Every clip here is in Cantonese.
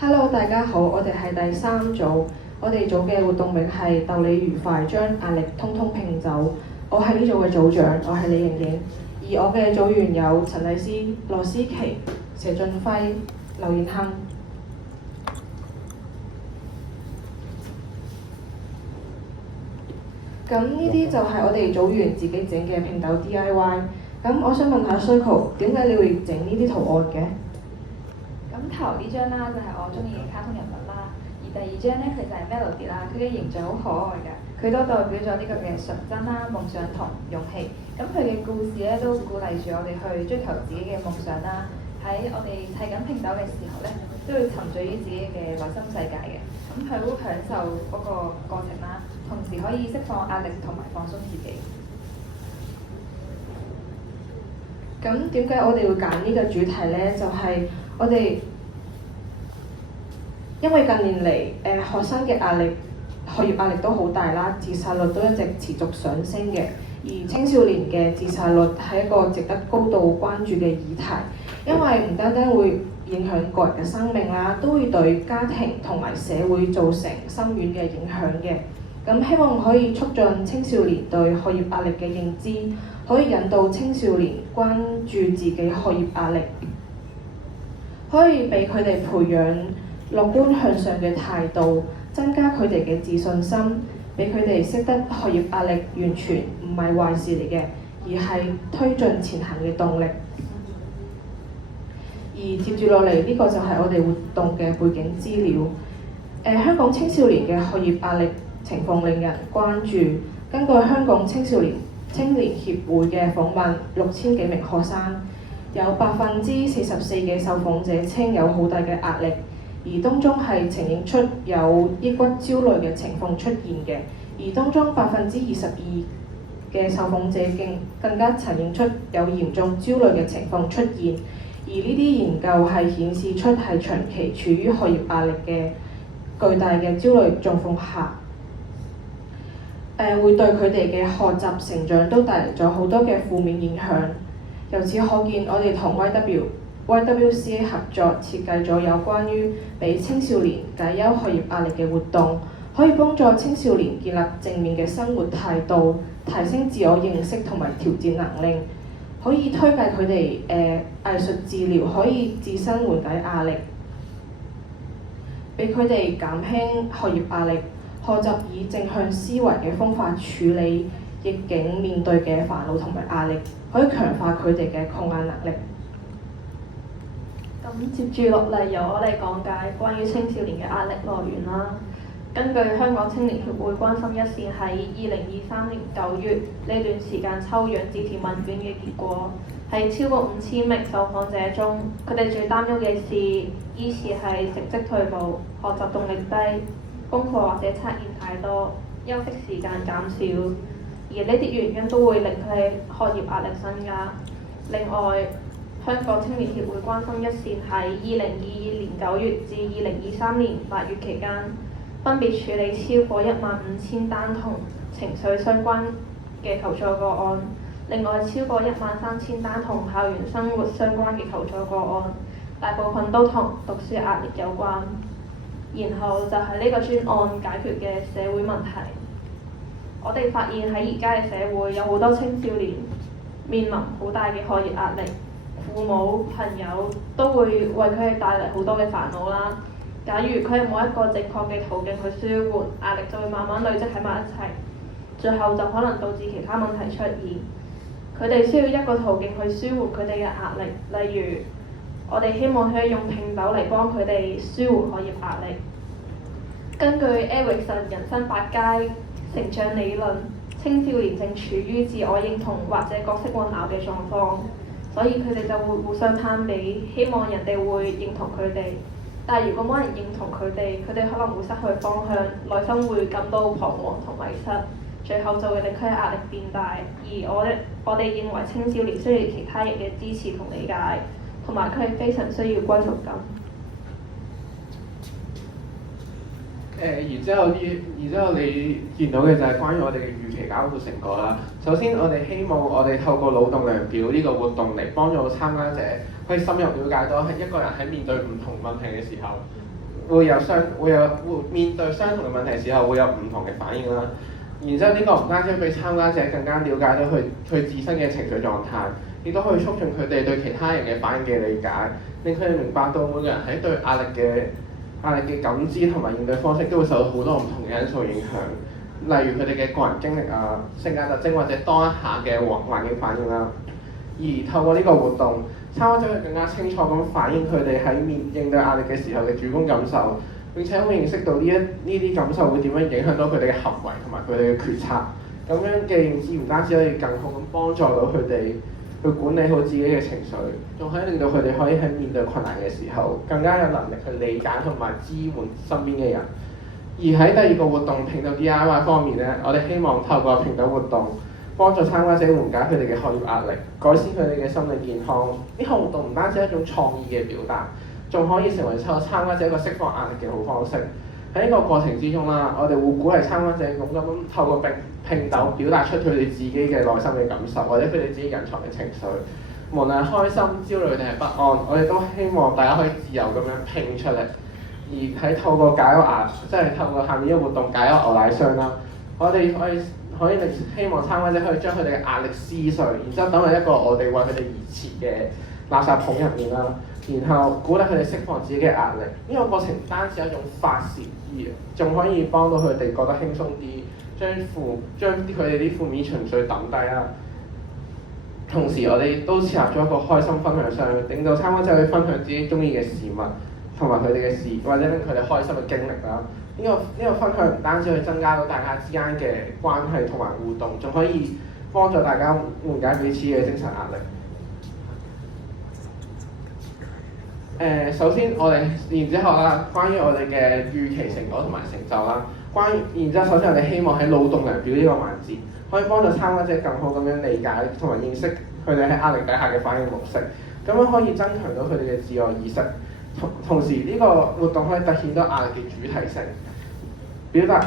Hello，大家好，我哋係第三組，我哋組嘅活動名係逗你愉快，將壓力通通拼走。我係呢組嘅組長，我係李瑩瑩，而我嘅組員有陳麗詩、羅思琪、佘俊輝、劉彥亨。咁呢啲就係我哋組員自己整嘅拼豆 DIY。咁我想問下 Circle， 點解你會整呢啲圖案嘅？咁頭呢張啦就係我中意嘅卡通人物啦，而第二張咧佢就係 Melody 啦，佢嘅形象好可愛㗎，佢都代表咗呢個嘅純真啦、夢想同勇氣。咁佢嘅故事咧都鼓勵住我哋去追求自己嘅夢想啦。喺我哋砌緊拼豆嘅時候咧，都會沉醉於自己嘅內心世界嘅。咁佢好享受嗰個過程啦，同時可以釋放壓力同埋放鬆自己。咁點解我哋會揀呢個主題呢？就係我哋因為近年嚟學生嘅壓力、學業壓力都好大啦，自殺率都一直持續上升嘅。而青少年嘅自殺率係一個值得高度關注嘅議題，因為唔單單會影響個人嘅生命啦，都會對家庭同埋社會造成深遠嘅影響嘅。咁希望可以促進青少年對學業壓力嘅認知，可以引導青少年關注自己學業壓力，可以俾佢哋培養樂觀向上嘅態度，增加佢哋嘅自信心，俾佢哋識得學業壓力完全唔係壞事嚟嘅，而係推進前行嘅動力。而接住落嚟呢個就係我哋活動嘅背景資料。香港青少年嘅學業壓力情況令人關注。根據香港青年協會嘅訪問，6000幾名學生，有44%嘅受訪者稱有好大嘅壓力，而當中係呈現出有抑鬱焦慮嘅情況出現嘅，而當中22%嘅受訪者更加呈現出有嚴重焦慮嘅情況出現，而呢啲研究係顯示出係長期處於學業壓力嘅巨大嘅焦慮狀況下。會對佢哋嘅學習成長都帶嚟咗好多嘅負面影響。由此可見，我哋同 YWCA 合作設計咗有關於俾青少年解憂學業壓力嘅活動，可以幫助青少年建立正面嘅生活態度，提升自我認識同埋調節能力，可以推介佢哋藝術治療，可以自身緩解壓力，俾佢哋減輕學業壓力。學習以正向思維嘅方法處理逆境面對嘅煩惱同埋壓力，可以強化佢哋嘅抗壓能力。咁接住落嚟，由我哋講解關於青少年嘅壓力來源啦。根據香港青年協會關心一線喺2023年9月呢段時間抽樣自填問卷嘅結果，喺超過5000名受訪者中，佢哋最擔憂嘅事依次係成績退步、學習動力低、功課或者測驗太多、休息時間減少，而呢啲原因都會令佢哋學業壓力增加。另外，香港青年協會關心一線喺2022年9月至2023年8月期間，分別處理超過15000單同情緒相關嘅求助個案，另外超過13000單同校園生活相關嘅求助個案，大部分都同讀書壓力有關。然後就係呢個專案解決嘅社會問題。我哋發現喺而家嘅社會有好多青少年面臨好大嘅學業壓力，父母朋友都會為佢哋帶嚟好多嘅煩惱啦。假如佢哋冇一個正確嘅途徑去舒緩壓力，就會慢慢累積喺埋一齊，最後就可能導致其他問題出現。佢哋需要一個途徑去舒緩佢哋嘅壓力，例如我哋希望可以用拼豆嚟幫佢哋舒緩學業壓力。根據 Erikson 人生8階成長理論，青少年正處於自我認同或者角色混淆嘅狀況，所以佢哋就會互相攀比，希望人哋會認同佢哋。但係如果冇人認同佢哋，佢哋可能會失去方向，內心會感到彷徨同迷失，最後就會令佢嘅壓力變大。而我哋認為青少年需要其他人嘅支持同理解，同埋佢哋非常需要歸屬感。然之後你見到嘅就係關於我哋嘅預期交付成果啦。首先，我哋希望我哋透過腦動量表呢個活動嚟幫助參加者可以深入了解到一個人喺面對唔同問題嘅時候，會面對相同嘅問題時候會有唔同嘅反應啦。然之後呢個唔單止俾參加者更加了解到佢自身嘅情緒狀態，亦都可以促進佢哋對其他人嘅反應嘅理解，令佢哋明白到每個人喺對壓力嘅感知同埋應對方式都會受到好多唔同嘅因素影響，例如佢哋嘅個人經歷啊、性格特徵或者當一下嘅環境反應啦。而透過呢個活動，參加者會更加清楚咁反映佢哋喺應對壓力嘅時候嘅主觀感受，並且會認識到呢啲感受會點樣影響到佢哋嘅行為同埋佢哋嘅決策。咁樣嘅認知唔單止可以更好咁幫助到佢哋去管理好自己嘅情緒，仲可以令到佢哋可以喺面對困難嘅時候更加有能力去理解同埋支援身邊嘅人。而喺第二個活動拼豆 DIY 方面咧，我哋希望透過拼豆活動幫助參加者緩解佢哋嘅學業壓力，改善佢哋嘅心理健康。呢項活動唔單止係一種創意嘅表達，仲可以成為參加者一個釋放壓力嘅好方式。喺呢個過程之中啦，我哋會鼓勵參加者勇敢咁透過拼豆表達出佢哋自己嘅內心嘅感受，或者佢哋自己隱藏嘅情緒。無論係開心、焦慮定係不安，我哋都希望大家可以自由咁樣拼出嚟。而喺透過即係透過下面呢個活動解憂牛奶箱啦，我哋可以令希望參加者可以將佢哋嘅壓力撕碎，然之後等喺一個我哋為佢哋而設嘅垃圾桶入面啦，然後鼓勵佢哋釋放自己嘅壓力。呢個過程唔單止係一種發泄，而仲可以幫到佢哋覺得輕鬆啲，將佢哋啲負面情緒抌低啦。同時我哋都設立咗一個開心分享箱，令到參加者可以分享自己中意嘅事物同埋佢哋嘅事，或者令佢哋開心嘅經歷啦。呢個分享唔單止可以增加到大家之間嘅關係同埋互動，仲可以幫助大家緩解彼此嘅精神壓力。首先然之後啦，關於我哋嘅預期成果同埋成就啦，然之後首先我哋希望喺腦動量表呢個環節，可以幫助參加者更好咁樣理解同埋認識佢哋喺壓力底下嘅反應模式，咁樣可以增強到佢哋嘅自我意識。同時呢個活動可以凸顯到壓力嘅主題性，表達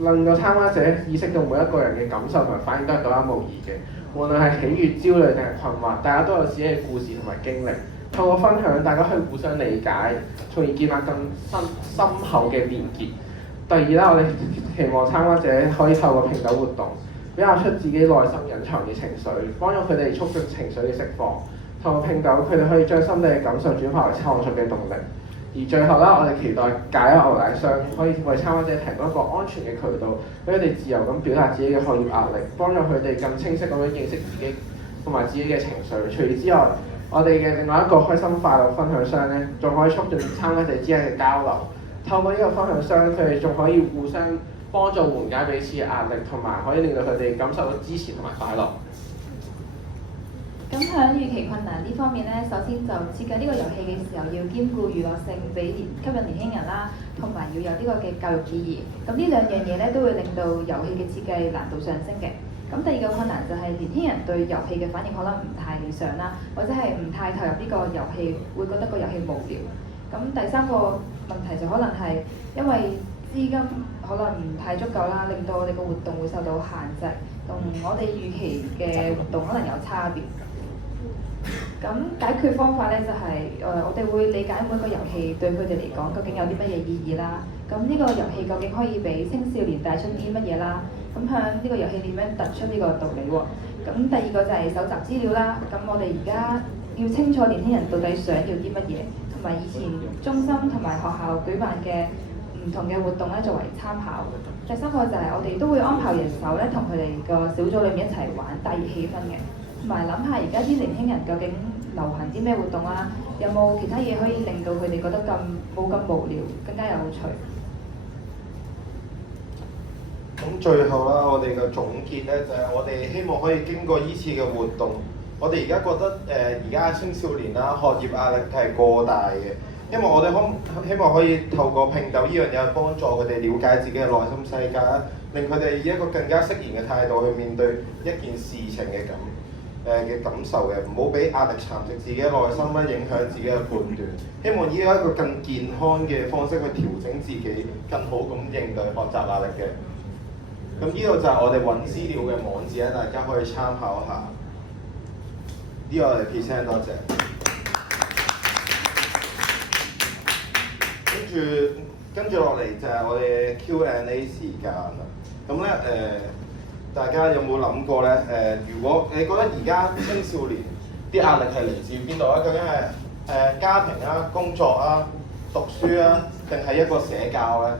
令到參加者意識到每一個人嘅感受同埋反應都係獨一無二嘅，無論係喜悅、焦慮定係困惑，大家都有自己嘅故事同埋經歷。透過分享，大家可以互相理解，從而建立更深厚嘅連結。第二啦，我哋期望參加者可以透過拼豆活動，表達出自己內心隱藏嘅情緒，幫助佢哋促進情緒嘅釋放。透過拼豆，佢哋可以將心理嘅感受轉化為創作嘅動力。而最後啦，我哋期待解憂牛奶箱可以為參加者提供一個安全嘅渠道，俾佢哋自由咁表達自己嘅學業壓力，幫助佢哋更清晰咁樣認識自己同埋自己嘅情緒。除此之外，我哋嘅另外一個開心快樂分享箱咧，仲可以促進參加者之間嘅交流。透過呢個分享箱，佢哋仲可以互相幫助緩解彼此嘅壓力，同埋可以令到佢哋感受到支持同埋快樂。咁喺預期困難呢方面咧，首先就設計呢個遊戲嘅時候要兼顧娛樂性，俾吸引年輕人啦，同埋要有呢個嘅教育意義。咁呢兩樣嘢咧都會令到遊戲嘅設計難度上升嘅。咁第二個困難就係年輕人對遊戲嘅反應可能唔太理想啦，或者係唔太投入呢個遊戲，會覺得個遊戲無聊。咁第三個問題就可能係因為資金可能唔太足夠啦，令到我哋個活動會受到限制，同我哋預期嘅活動可能有差別。咁解決方法咧就係我哋會理解每個遊戲對佢哋嚟講究竟有啲乜嘢意義啦。咁呢個遊戲究竟可以俾青少年帶出啲乜嘢啦？咁向呢個遊戲點樣突出呢個道理喎？咁第二個就係搜集資料啦。咁我哋而家要清楚年輕人到底想要啲乜嘢，同埋以前中心同埋學校舉辦嘅唔同嘅活動咧作為參考。第三個就係我哋都會安排人手咧，同佢哋個小組裏面一齊玩，帶熱氣氛嘅。同埋諗下而家啲年輕人究竟流行啲咩活動啊？有冇其他嘢可以令到佢哋覺得冇咁無聊，更加有趣？咁最後啦，我哋嘅總結咧就係我哋希望可以經過依次嘅活動，我哋而家覺得而家青少年啦，學業壓力係過大嘅，因為我哋希望可以透過拼豆呢樣嘢幫助佢哋了解自己嘅內心世界，令佢哋以一個更加釋然嘅態度去面對一件事情嘅感受嘅，唔好俾壓力蠶食自己嘅內心啦，影響自己嘅判斷。希望以一個更健康嘅方式去調整自己，更好咁應對學習壓力嘅。咁呢度就係我哋揾資料嘅網址咧，大家可以參考下。呢個我哋 present 多謝。跟住落嚟就係我哋嘅 Q&A 時間啦。咁咧大家有冇諗過咧？如果你覺得而家青少年啲壓力係嚟自邊度啊？究竟係家庭啊、工作啊、讀書啊，定係一個社交咧？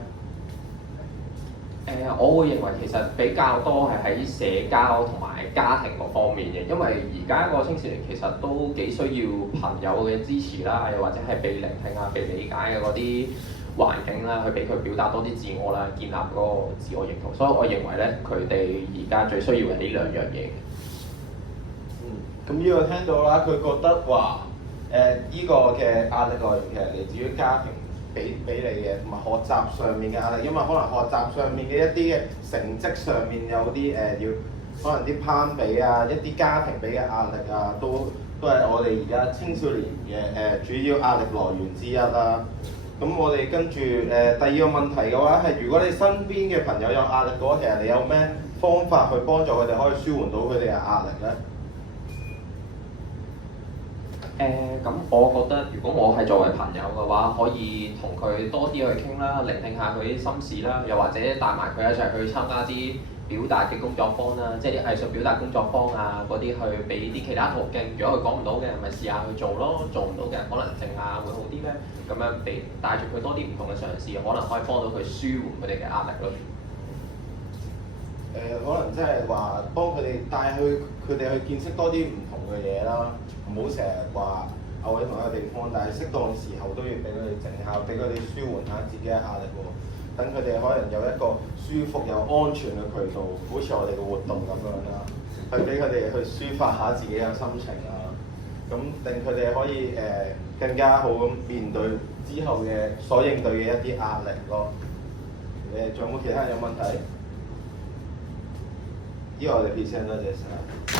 我會認為其實比較多係喺社交同埋家庭嗰方面嘅，因為而家個青少年其實都幾需要朋友嘅支持啦，又或者係被聆聽啊、被理解嘅嗰啲環境啦，去俾佢表達多啲自我啦，建立嗰個自我認同。所以我認為咧，佢哋而家最需要係呢兩樣嘢。咁呢個聽到啦，佢覺得話依個嘅壓力來源其實嚟自於家庭俾你嘅，同埋學習上面嘅壓力，因為可能學習上面嘅一啲嘅成績上面有啲要可能啲攀比啊，一啲家庭俾嘅壓力啊，都係我哋而家青少年嘅主要壓力來源之一啦。咁我哋跟住第二個問題嘅話係，如果你身邊嘅朋友有壓力嘅話，其實你有咩方法去幫助佢哋可以舒緩到佢哋嘅壓力咧？咁我覺得如果我係作為朋友嘅話，可以同佢多啲去傾啦，聆聽下佢啲心事啦，又或者帶埋佢一齊去參加啲表達嘅工作坊啦，即係啲藝術表達工作坊啊嗰啲，去俾啲其他途徑。如果佢講唔到嘅，咪試下去做咯；做唔到嘅，可能靜下會好啲咧。咁樣俾帶住佢多啲唔同嘅嘗試，可能可以幫到佢舒緩佢哋嘅壓力咯。可能即係話幫佢哋帶去佢哋去見識多啲唔同嘅嘢啦，唔好成日話喺同一個地方，但係適當時候都要俾佢哋靜下，俾佢哋舒緩下自己嘅壓力喎。等佢哋可能有一個舒服又安全嘅渠道，好似我哋嘅活動咁樣啦，去俾佢哋去抒發下自己嘅心情啦，咁令佢哋可以更加好咁面對之後嘅所應對嘅一啲壓力咯。仲有冇其他人有問題？呢個我哋 present 多謝晒。